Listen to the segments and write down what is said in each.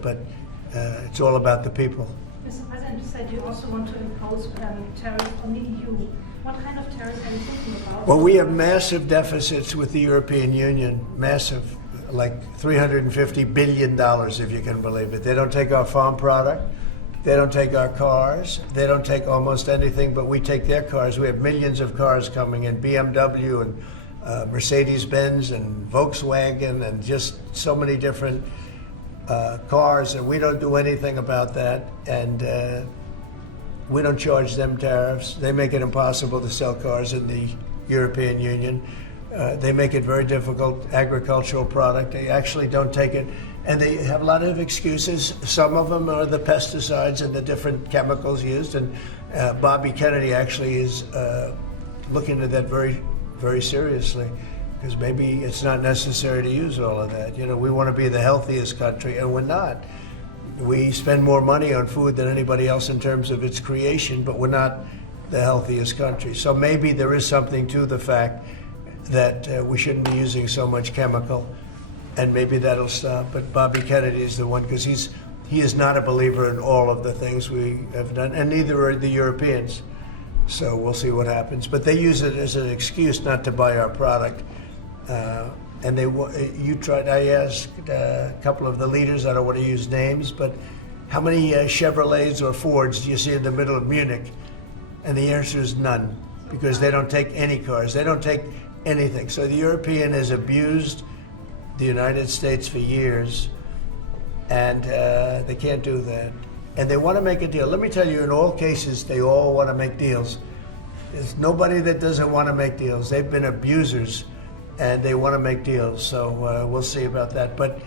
it, but it's all about the people. Mr. President, you said you also want to impose tariffs on the EU. What kind of tariffs are you thinking about? Well, we have massive deficits with the European Union, massive, like $350 billion, if you can believe it. They don't take our farm product. They don't take our cars. They don't take almost anything, but we take their cars. We have millions of cars coming in, BMW and Mercedes-Benz and Volkswagen and just so many different cars, and we don't do anything about that. And we don't charge them tariffs. They make it impossible to sell cars in the European Union. They make it very difficult, agricultural product. They actually don't take it. And they have a lot of excuses. Some of them are the pesticides and the different chemicals used. And Bobby Kennedy actually is looking at that very, very seriously, because maybe it's not necessary to use all of that. You know, we want to be the healthiest country, and we're not. We spend more money on food than anybody else in terms of its creation, but we're not the healthiest country. So maybe there is something to the fact that we shouldn't be using so much chemical, and maybe that'll stop. But Bobby Kennedy is the one, because he is not a believer in all of the things we have done, and neither are the Europeans. So we'll see what happens. But they use it as an excuse not to buy our product. And I asked a couple of the leaders, I don't want to use names, but how many Chevrolets or Fords do you see in the middle of Munich? And the answer is none, because they don't take any cars. They don't take anything. So the European has abused the United States for years, and they can't do that. And they want to make a deal. Let me tell you, in all cases, they all want to make deals. There's nobody that doesn't want to make deals. They've been abusers, and they want to make deals. So we'll see about that. But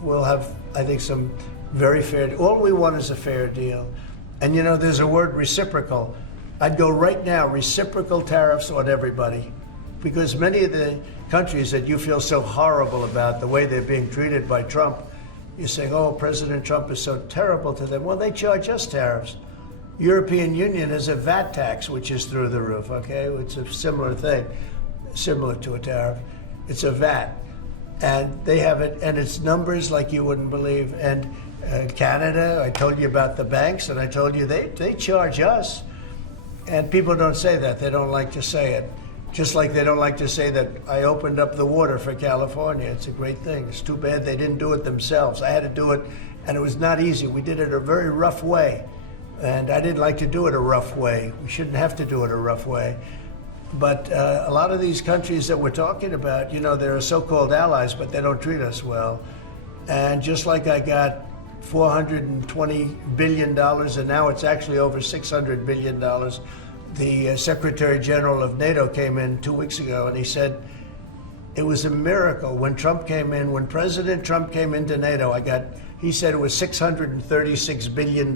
we'll have, I think, some very fair. All we want is a fair deal. And you know, there's a word, reciprocal. I'd go right now, reciprocal tariffs on everybody, because many of the countries that you feel so horrible about, the way they're being treated by Trump, you're saying, oh, President Trump is so terrible to them. Well, they charge us tariffs. European Union has a VAT tax, which is through the roof, okay? It's a similar thing, similar to a tariff. It's a VAT. And they have it, and it's numbers like you wouldn't believe. And Canada, I told you about the banks, and I told you they charge us. And people don't say that. They don't like to say it. Just like they don't like to say that I opened up the water for California. It's a great thing. It's too bad they didn't do it themselves. I had to do it, and it was not easy. We did it a very rough way, and I didn't like to do it a rough way. We shouldn't have to do it a rough way. But a lot of these countries that we're talking about, you know, they're so-called allies, but they don't treat us well. And just like I got $420 billion, and now it's actually over $600 billion, the Secretary General of NATO came in 2 weeks ago, and he said it was a miracle when Trump came in, when President Trump came into NATO. He said it was $636 billion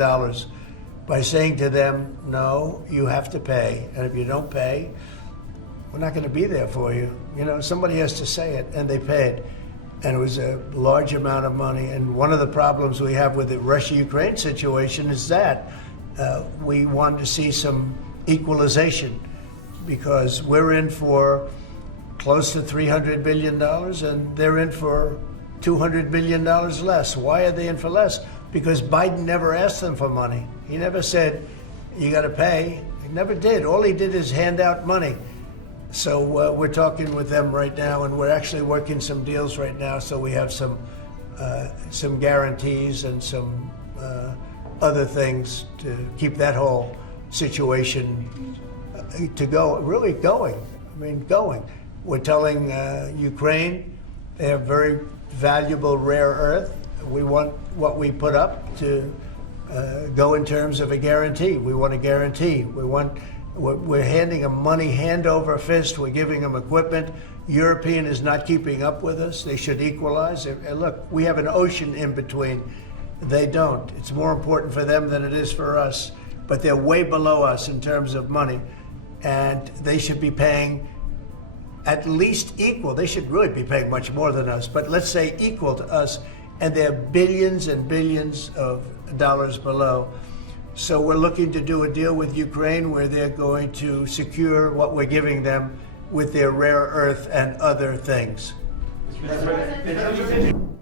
by saying to them, no, you have to pay. And if you don't pay, we're not going to be there for you. You know, somebody has to say it, and they paid. And it was a large amount of money. And one of the problems we have with the Russia-Ukraine situation is that we want to see some equalization, because we're in for close to $300 billion and they're in for $200 billion less. Why are they in for less? Because Biden never asked them for money. He never said, you got to pay. He never did. All he did is hand out money. So we're talking with them right now, and we're actually working some deals right now. So we have some guarantees and some other things to keep that whole situation to go, really going. I mean, going. We're telling Ukraine they have very valuable rare earth. We want what we put up to go in terms of a guarantee. We want a guarantee. We're handing them money hand over fist. We're giving them equipment. European is not keeping up with us. They should equalize. And look, we have an ocean in between. They don't. It's more important for them than it is for us. But they're way below us in terms of money. And they should be paying at least equal. They should really be paying much more than us. But let's say equal to us. And they're billions and billions of dollars below. So we're looking to do a deal with Ukraine where they're going to secure what we're giving them with their rare earth and other things. Mr. President.